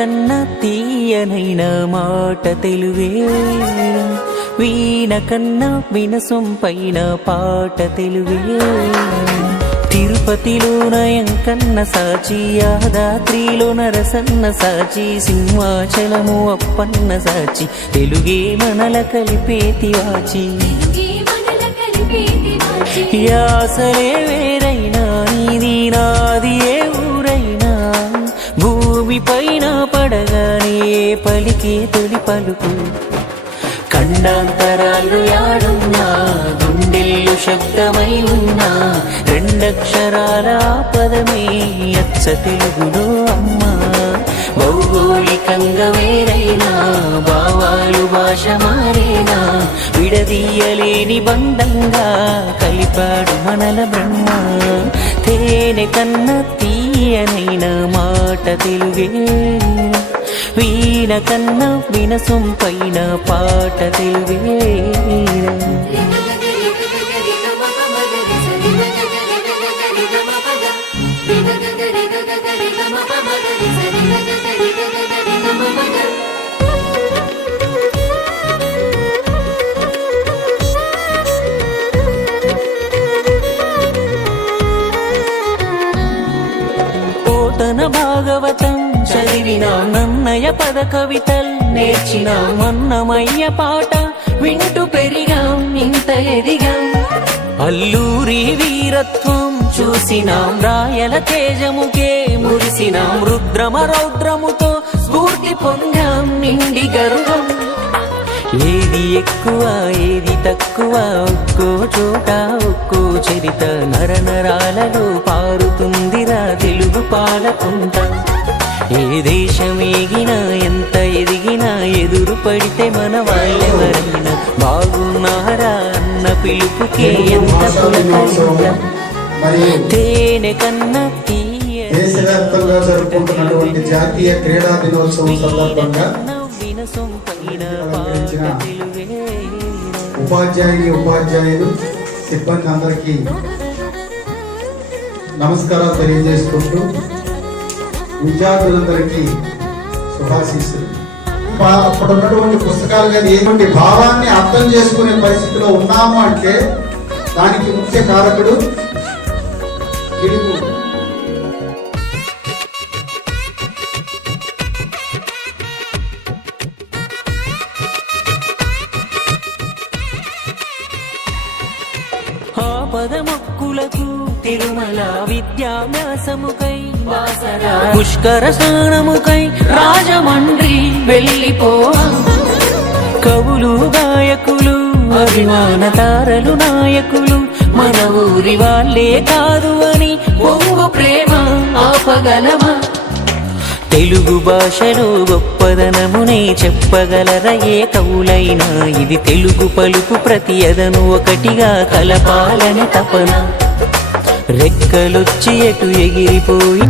కన్నా తీయనైన మాట తెలుగే వీణ కన్నా వినసొంపైన పాట తెలుగే తిరుపతిలో నయం కన్న సాచి యాదాద్రిలో నరసన్న సాచి సింహాచలము అప్పన్న సాచి తెలుగే మనల కలిపేతి వాచి. యాసలే వేరైనా నీది నాది పైన పడగానే పలికే తొలి పలుకు. ఖండాంతరాలు యాడున్నా గుండెల్లు శబ్దమై ఉన్నా రెండక్షరాల పదమే అచ్చ తెలుగులో అమ్మా. భౌగోళికంగా వేరైనా భావాలు భాష మారేనా విడదీయలేని బంధంగా కలిపాడు మనల బ్రహ్మ. తేనె కన్నతి తీయనైన మాట తెలుగే వీణ కన్నా వినసొంపైన పాట తెలుగే చదివిన నన్నయ పద కవితల్ నేర్చిన మన్నమయ్య పాట వింటూ పెరిగాం ఇంత ఎదిగాం. అల్లూరి వీరత్వం చూసినాం రాయల తేజముకే మురిసినాం రుద్రమ రౌద్రముతో స్ఫూర్తి పొందాం నిండి గర్వం ఏది ఎక్కువ ఏది తక్కువ ఒక్కో చోట ఒక్కో చరిత నరనరాలలో పారుతుందిరా తెలుగు పాలకుంటా. ఏ దేశం ఎగినా ఎంత ఎదిగినా ఎదురు పడితే మన వాళ్ళెవరైనా బాగున్నారా అన్న పిలుపుకే ఎంత తేనె కన్నా తీయ దేశవ్యాప్తంగా జరుపుకుంటున్నటువంటి జాతీయ క్రీడా దినోత్సవం సందర్భంగా ఉపాధ్యాయుని ఉపాధ్యాయులు సిబ్బంది అందరికీ నమస్కారాలు తెలియజేసుకుంటూ విద్యార్థులందరికీ శుభాశీస్సులు. అప్పుడు ఉన్నటువంటి పుస్తకాలు కానీ ఏటువంటి భావాన్ని అర్థం చేసుకునే పరిస్థితిలో ఉన్నాము అంటే దానికి ముఖ్య కారకుడు గిడుగు ఆపద మొక్కులకు తిరుమల విద్యాభ్యాసముకై పుష్కర స్నానముకై రాజమండ్రి వెళ్ళిపో కవులు గాయకులు అభిమాన తారలు నాయకులు మన ఊరి వాళ్ళే కాదు అని ఓ ప్రేమ ఆపగలమా. తెలుగు భాషలో గొప్పదనమునే చెప్పగలరా ఏ కవులైనా. ఇది తెలుగు పలుకు ప్రతి అదను ఒకటిగా కలపాలని తపన. రెక్కలొచ్చి ఎటు ఎగిరిపోయి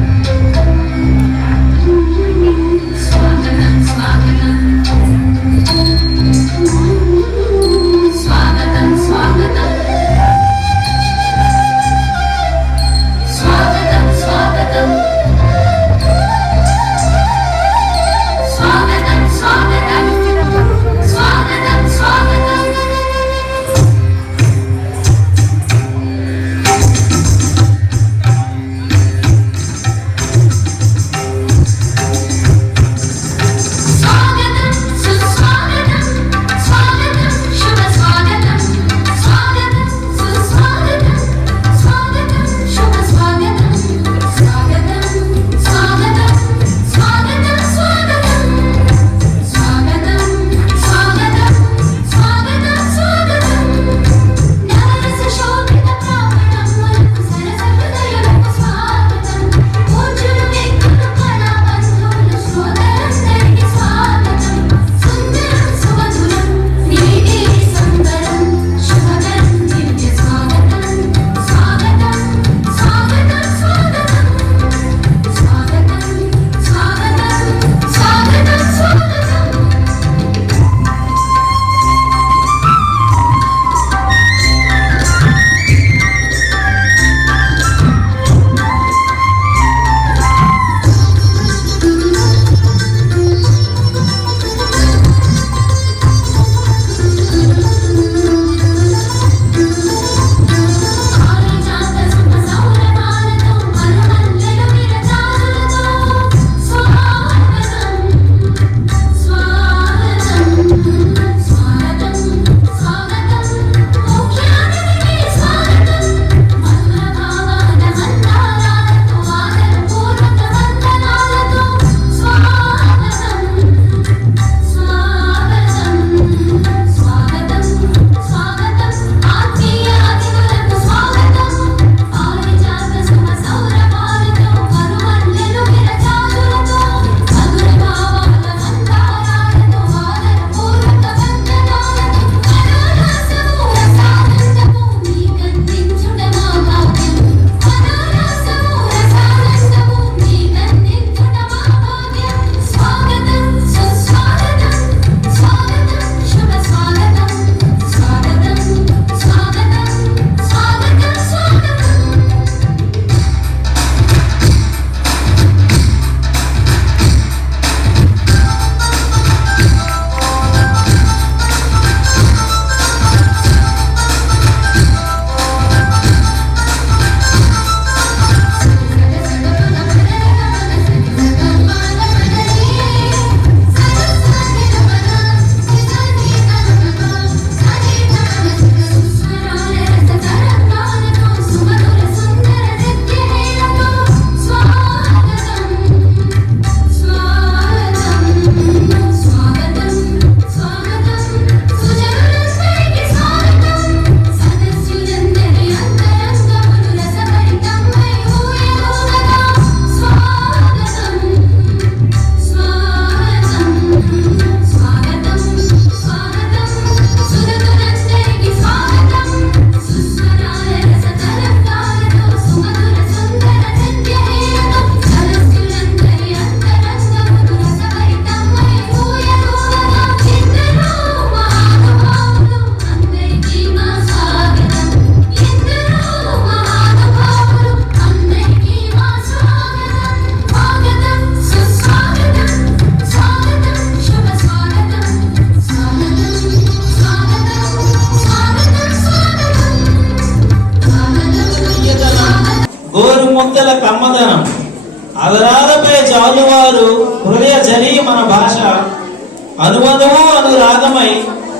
అనువాదము అనురాగమై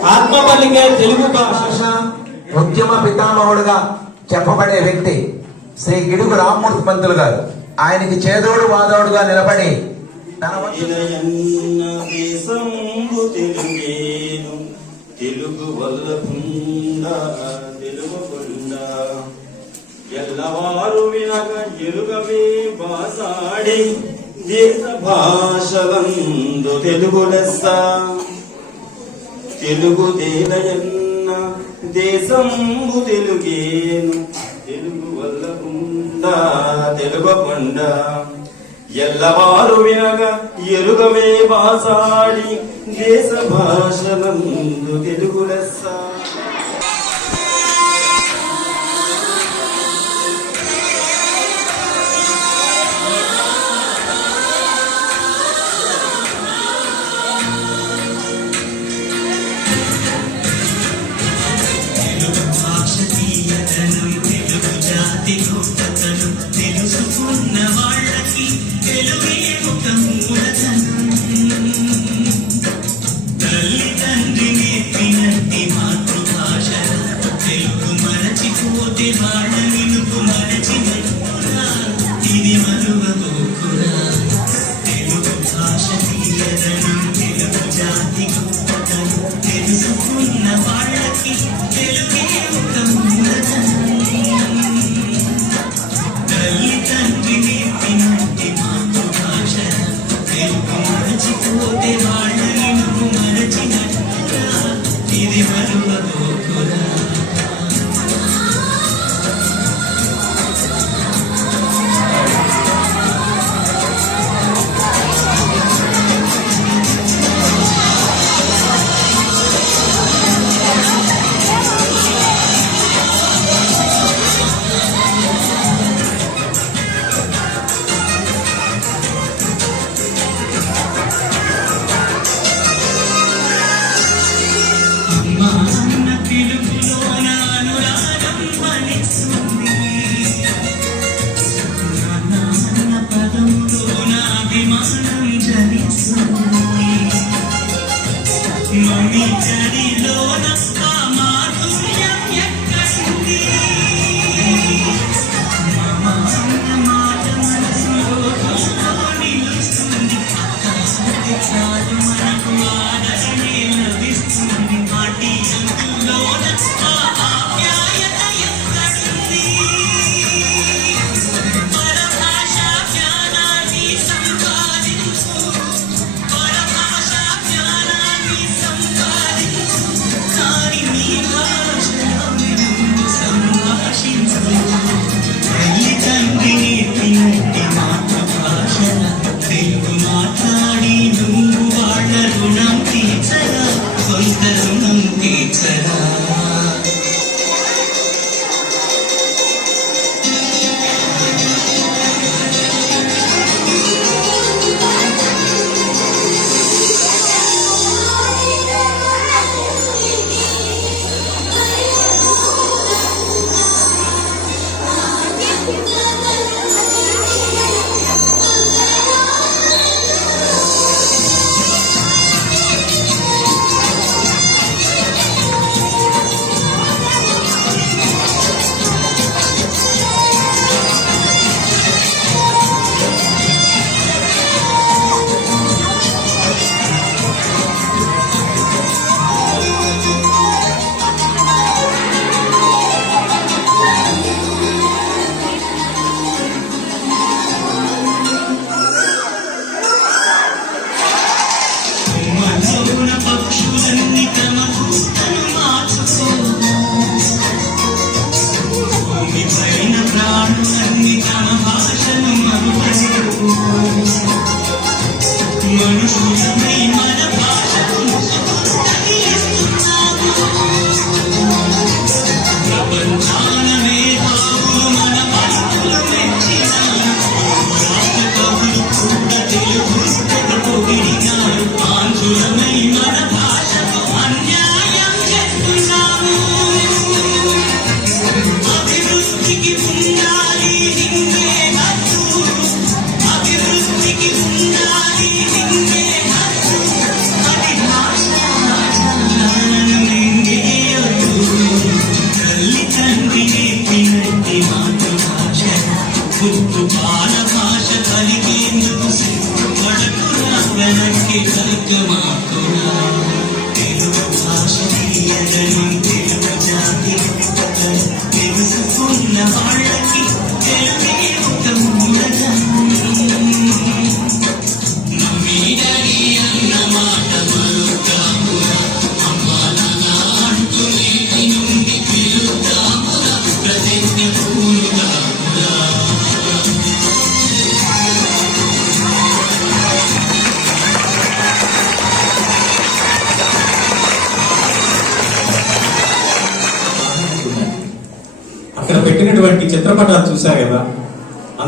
ఆత్మ పలికే తెలుగు భాష. ఉద్యమ పితామహుడుగా చెప్పబడే వ్యక్తి శ్రీ గిడుగు రామ్మూర్తి పంతులు గారు. ఆయనకి చేదోడు వాదోడుగా నిలబడి తెలుగు వల్లకుండా తెలుగుకుండా. ఎల్లవారు వినక ఎలుగవే ఇతర భాషలందు తెలుగు లెస్స. తెలుగు తేలయన్న దేశంబు తెలుగేను. తెలుగు వల్ల కుండ తెలుగకొండ. ఎల్లవారు వినగ ఎరుగవే భాషాడి దేశ భాషలందు తెలుగు లెస్సా. జనం తెలుగు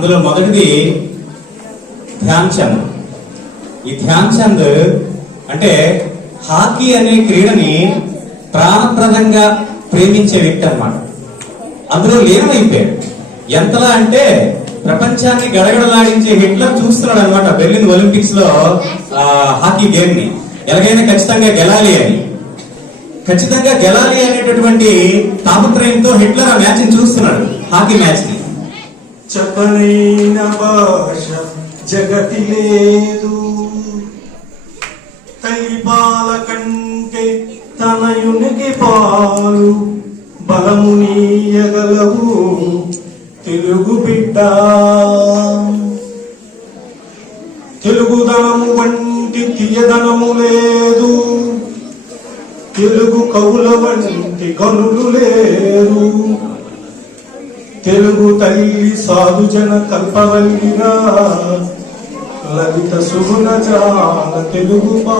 అందులో మొదటిది ధ్యాన్ చంద్ ఈ ధ్యాన్ చంద్ అంటే హాకీ అనే క్రీడని ప్రాణప్రదంగా ప్రేమించే వ్యక్తి అన్నమాట. అందులో లీనమైపోయాడు. ఎంతలా అంటే ప్రపంచాన్ని గడగడలాడించే హిట్లర్ చూస్తున్నాడు అనమాట బెర్లిన్ ఒలింపిక్స్లో హాకీ గేమ్ని ఎలాగైనా ఖచ్చితంగా గెలాలి అని. ఖచ్చితంగా గెలాలి అనేటటువంటి తాపత్రయంతో హిట్లర్ ఆ మ్యాచ్ని చూస్తున్నాడు హాకీ మ్యాచ్ని చెప్పనైన భాష జగతి లేదు. తల్లి పాల కంటే తనయునికి పాలు బలము నీయగలవు. తెలుగు బిడ్డ. తెలుగుదనము వంటి తీయదనము లేదు. తెలుగు కవుల వంటి కనులు లేరు. తెలుగు తల్లి సాధుజన కల్పవల్లిగా లలిత సుగుణ జాన తెలుగు పా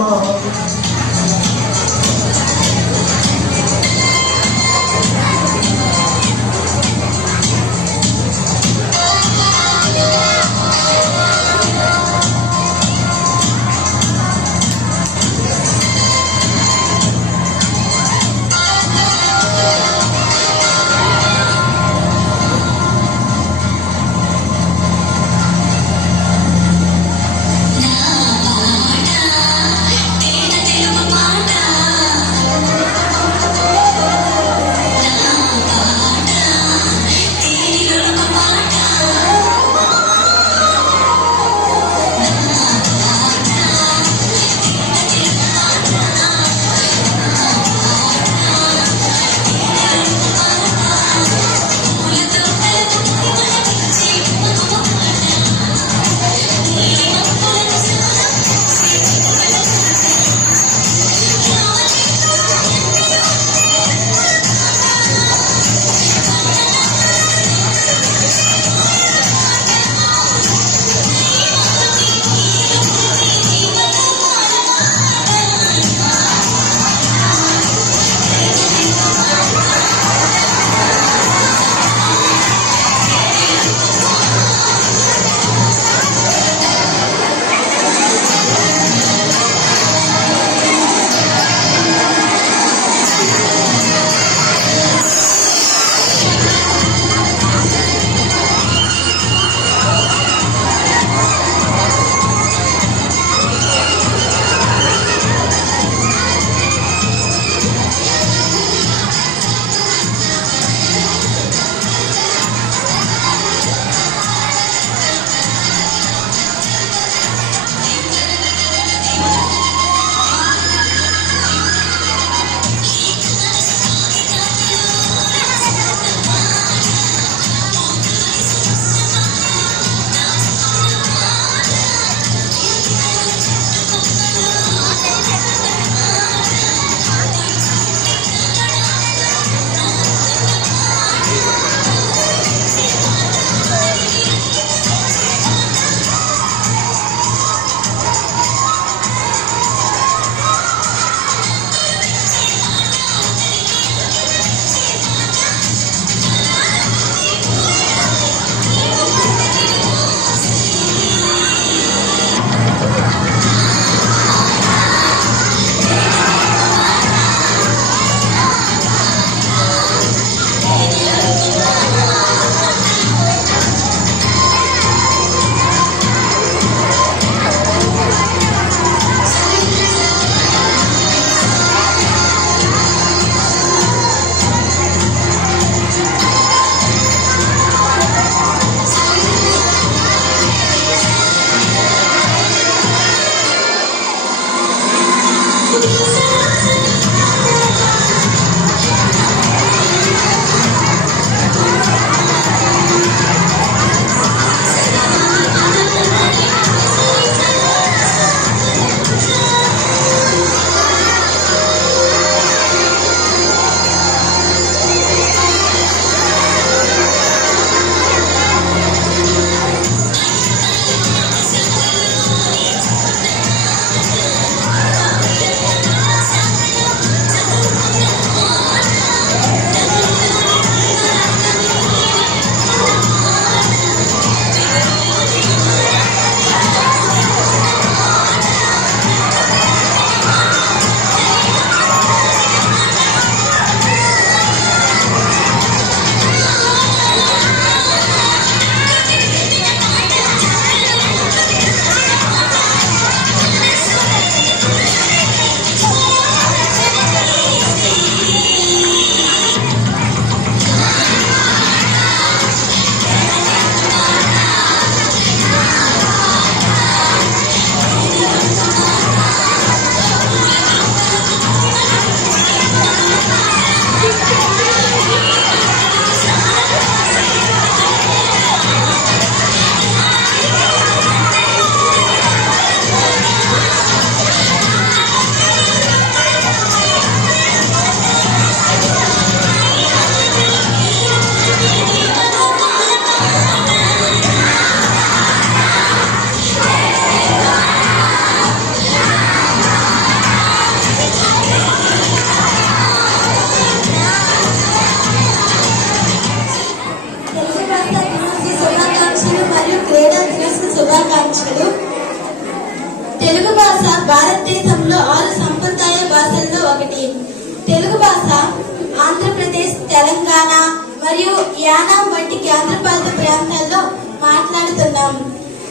మరియు యానాం వంటి కేంద్రపాలిత ప్రాంతాల్లో మాట్లాడుతున్నాం.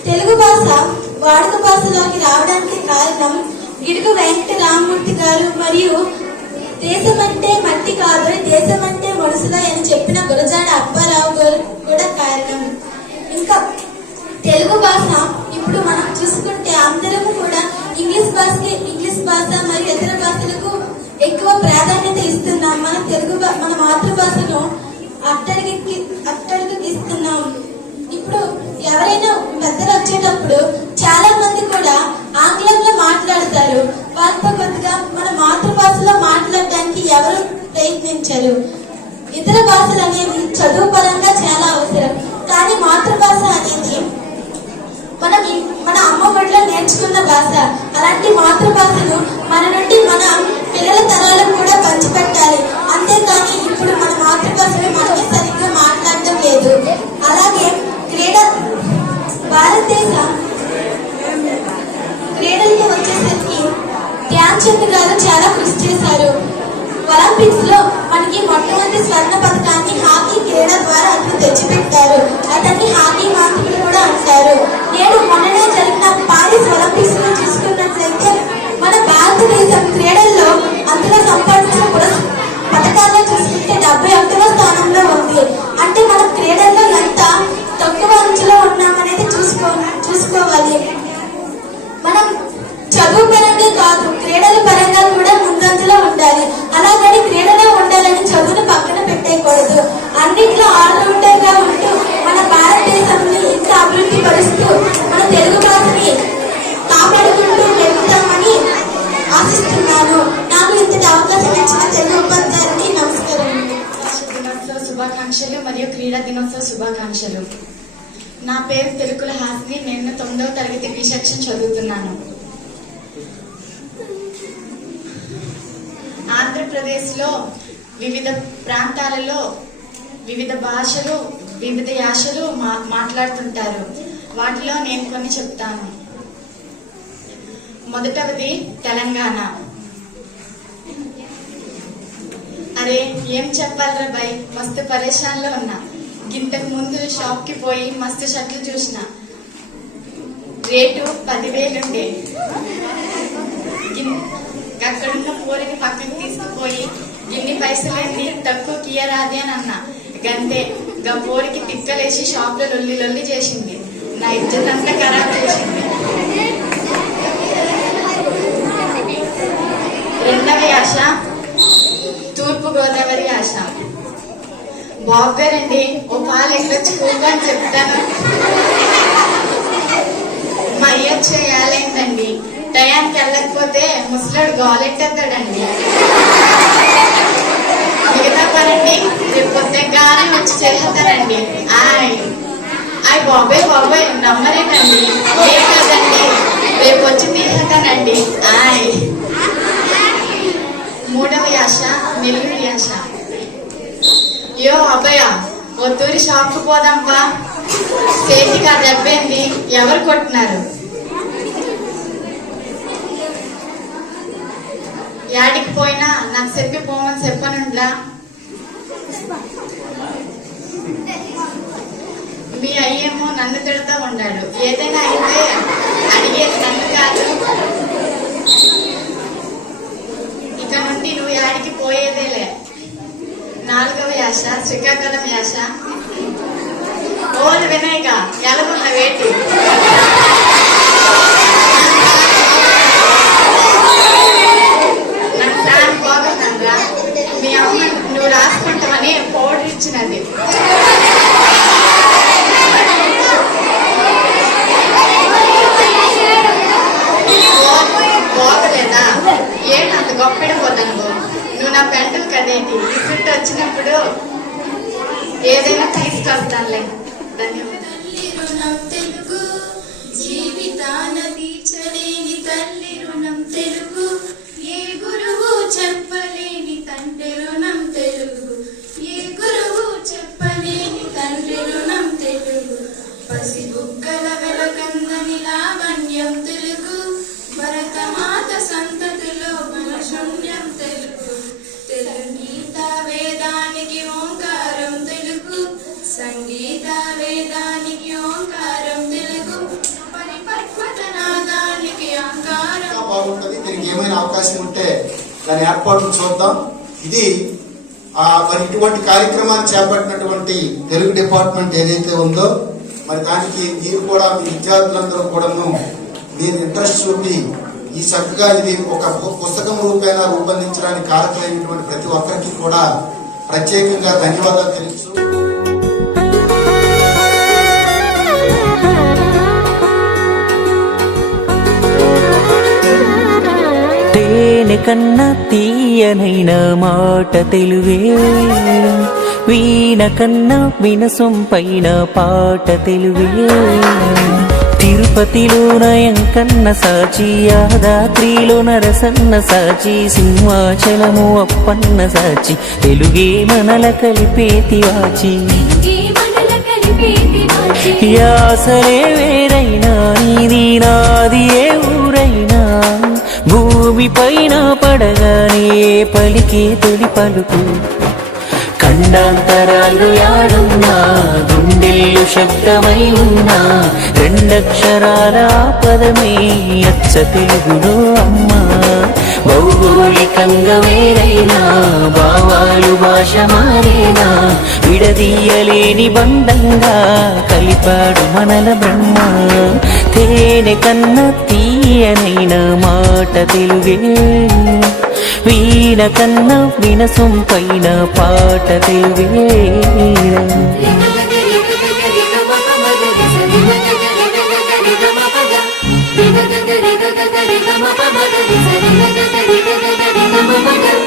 తెలుగు భాష వాడుక భాషలోకి రావడానికి కారణం గిడుగు వెంకట రామమూర్తి గారు మరియు దేశమంటే మట్టి కాదు దేశమంటే మనసులో అని చెప్పిన గురజాడ అప్పారావు గారు కూడా కారణం. ఇంకా తెలుగు భాష ఇప్పుడు మనం చూసుకుంటే అందరము కూడా ఇంగ్లీష్ భాషకి ఇంగ్లీష్ భాష మరియు ఇతర భాషలకు ఎక్కువ ప్రాధాన్యత ఇస్తున్నాం. మన తెలుగు మన మాతృభాషను అట్టడికి అట్టడికి తీస్తున్నాం ఇప్పుడు ఎవరైనా పెద్దలు వచ్చేటప్పుడు చాలా మంది కూడా ఆంగ్లంలో మాట్లాడతారు. వాళ్ళతో కొద్దిగా మన మాతృభాషలో మాట్లాడడానికి ఎవరు ప్రయత్నించరు. ఇతర భాషలు అనేవి చదువు పరంగా చాలా అవసరం. కానీ మాతృభాష అనేది మనం మన అమ్మ ఒడిలో నేర్చుకున్న భాష. అలాంటి మాతృభాషను రామచంద్ర గారు చాలా కృషి చేశారు. ఒలింపిక్స్లో మనకి మొట్టమొదటి స్వర్ణ పథకాన్ని హాకీ క్రీడ ద్వారా అతను తెచ్చిపెట్టారు. అతన్ని హాకీ మాంత్రికుడు కూడా అంటారు. నేను మొన్ననే జరిగిన పారిస్ ఒలింపిక్స్లో చూసుకున్నట్లయితే మన భారతదేశం క్రీడల్లో అందులో సంపాదించిన పురస్ పథకాల్లో చూసుకుంటే డెబ్బై ఒకటవ స్థానంలో ఉంది. అంటే మనం క్రీడల్లో ఎంత తక్కువ అంచులో ఉన్నామనేది చూసుకో చూసుకోవాలి. మనం చదువు పరంగా కాదు క్రీడల పరంగా కూడా ముందంజలో ఉండాలి. అలాగని క్రీడలో ఉండాలని చదువును పక్కన పెట్టేయకూడదు. అన్నిట్లో వివిధ ప్రాంతాలలో వివిధ భాషలు వివిధ యాసలు మా మాట్లాడుతుంటారు. వాటిలో నేను కొన్ని చెప్తాను. మొదటవది తెలంగాణ. అరే ఏం చెప్పాలరా బై మస్తు పరేషాన్లో ఉన్నా. ఇంతకు ముందు షాప్కి పోయి మస్తు షర్ట్లు చూసిన. రేటు పదివేలుండే. అక్కడున్న పోరిని పక్కకి తీసుకుపోయి ఇన్ని పైసలైంది తక్కువ కియరాది అని అన్నా. గంతే గా పోరికి తిక్కలేసి షాప్లో లొల్లి లొల్లి చేసింది. నా ఇజ్జత్ అంతా ఖరాబ్ చేసింది. రెండవ ఆశ. తూర్పు గోదావరి ఆశ. బాగారండి ఓ పాలు ఎట్లొచ్చి కూగా అని చెప్తాను. మా అయ్య ఏలైందండి. టయానికి వెళ్ళకపోతే ముసలాడు గోలెట్టేస్తాడండి. మిగతా పనండి రేపు పొద్దుగానే వచ్చి చేస్తానండి ఆయ్ ఆయ్ బాబాయ్ బాబాయ్ నమ్మరేనండి. ఏం కాదండి. రేపు వచ్చి తీసేస్తానండి ఆయ్. మూడవ యాస నెల్లూరు యాస. యో అబ్బయ్య ఒత్తూరి షాప్కి పోదాంపా. చేతికి ఆ దెబ్బేంది? ఎవరు కొట్టినారు? యాడికి పోయినా నాకు చెప్పి పోమని చెప్పనుండ్లా? మీ అయ్యేమో నన్ను తిడతా ఉండాడు. ఏదైనా అయితే అడిగేది నన్ను కాదు. ఇక నుండి నువ్వు యాడికి పోయేదేలే. నాలుగవ యాస శ్రీకాకుళం యాస. ఓలు వినాయక ఎలాగున్న వేటి నాకు చాలా బాగుందంరా మీ అమ్మ నువ్వు రాసుకుంటావని పౌడర్ ఇచ్చినది బాగలేదా ఏంటంత గొప్పిడిపోతాను నువ్వు నా పెంటలు కదేంటి? ఈ చుట్టూ వచ్చినప్పుడు ఏదైనా తీసుకొస్తానులే ధన్యవాదాలు. తల్లి రుణం తెలుగు జీవితాన తీర్చలేని తల్లి రుణం తెలుగు ఏ గురువు చెప్పలేని తండ్రి రుణం తెలుగు చెప్పని తండ్రి పసి బుగ్గల వెలకందని లావణ్యం తెలుగు. భరతమాత సంతతిలో మనశూన్యం తెలుగు. తెలుగీత వేదానికి ఓంకారం తెలుగు. సంగీత వేదానికి ఓంకారం తెలుగు. పరిపక్వతనాదానికి ఆంకారం బాగుంటుంది. దీనికి ఏమైనా అవకాశం ఉంటే దాని ఏర్పాట్లు చూద్దాం. ఇది మరి ఇటువంటి కార్యక్రమాన్ని చేపట్టినటువంటి తెలుగు డిపార్ట్మెంట్ ఏదైతే ఉందో మరి దానికి మీరు కూడా మీ విద్యార్థులందరూ కూడాను మీరు ఇంట్రెస్ట్ చూపి ఈ చక్కగా ఇది ఒక పుస్తకం రూపేణా రూపొందించడానికి కారకులైనటువంటి ప్రతి ఒక్కరికి కూడా ప్రత్యేకంగా ధన్యవాదాలు తెలుసు తేనె కన్నా తీయనైన మాట తెలుగే వీణ కన్నా వినసొంపైన పాట తెలుగే తిరుపతిలో నయం కన్న సాచి యాదాద్రిలో నరసన్న సాచి సింహాచలము అప్పన్న సాచి తెలుగే మనల కలిపేతి వాచి. యాసలే వేరైనా నీది నాది ఏ ఊరైనా. భూమి పైన పడగానే పలికే తొలి పలుకు. ఖండాంతరాలు యాడున్నా గుండెల్లు శబ్దమై ఉన్నా రెండక్షరాల పదమే అచ్చ తెలుగులో అమ్మా. భౌగోళికంగా వేరైనా భావాలు భాష మారేనా విడదీయలేని బంధంగా కలిపాడు మనల బ్రహ్మ. తేనె కన్నా తీయనైన మాట తెలుగే వీణ కన్న వినసం పైన పాట తెలుగే you.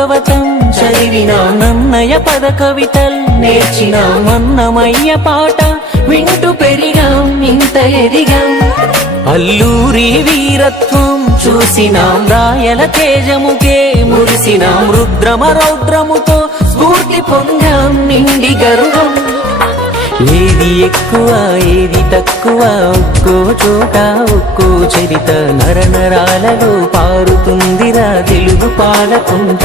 భాగవతం చదివిన నన్నయ పద కవితల్ నేర్చిన. మన్నమయ్య పాట వింటూ పెరిగాం ఇంత ఎదిగాం. అల్లూరి వీరత్వం చూసినాం రాయల తేజముకే మురిసినాం. రుద్రమ రౌద్రముతో స్ఫూర్తి పొందాం నిండి గర్వం ఏది ఎక్కువ ఏది తక్కువ ఒక్కో చోట ఒక్కో చరిత నరనరాలలో పారుతుందిరా తెలుగు పాలకుంట.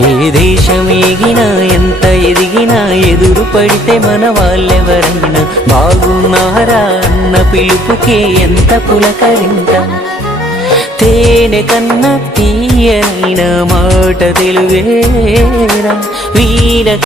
ఏ దేశం ఎగినా ఎంత ఎదిగినా ఎదురు పడితే మన వాళ్ళెవరైనా బాగున్నారా అన్న పిలుపుకే ఎంత పులకరింత తేనె కన్నా తీయనైన మాట తెలుగేరా వీణ